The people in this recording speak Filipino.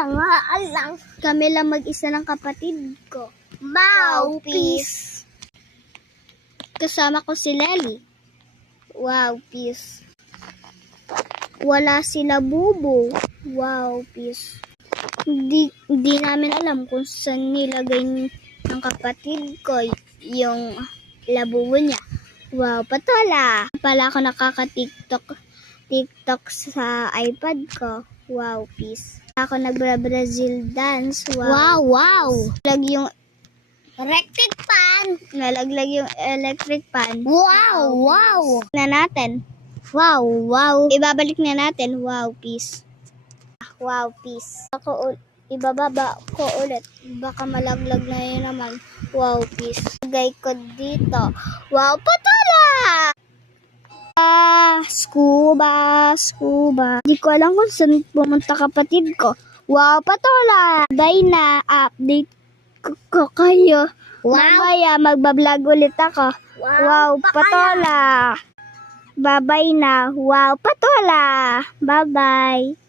nga alang. Kami lang mag-isa ng kapatid ko. Wow, peace. Kasama ko si Lely. Wow, peace. Wala sila Bubo. Wow, peace. Hindi namin alam kung saan nilagay ng kapatid ko yung labubo niya. Wow, patola. Pala ako TikTok sa iPad ko. Wow, peace. Ako nagbra-Brazil dance. Wow, Wow. Lag yung Electric pan. nalaglag yung electric pan. Wow. Na natin. Wow. Ibabalik na natin. Wow, peace. Wow, peace. Ibababa ko ulit. Baka malaglag na yun naman. Wow, peace. Lagay ko dito. Wow, patola! Scuba. Hindi ko alam kung saan pumunta kapatid ko. Wow, patola! Bye na. Update ko kayo. Wow. Mamaya magbablog ulit ako. Wow, patola! Bye-bye na. Wow, patola! Bye-bye!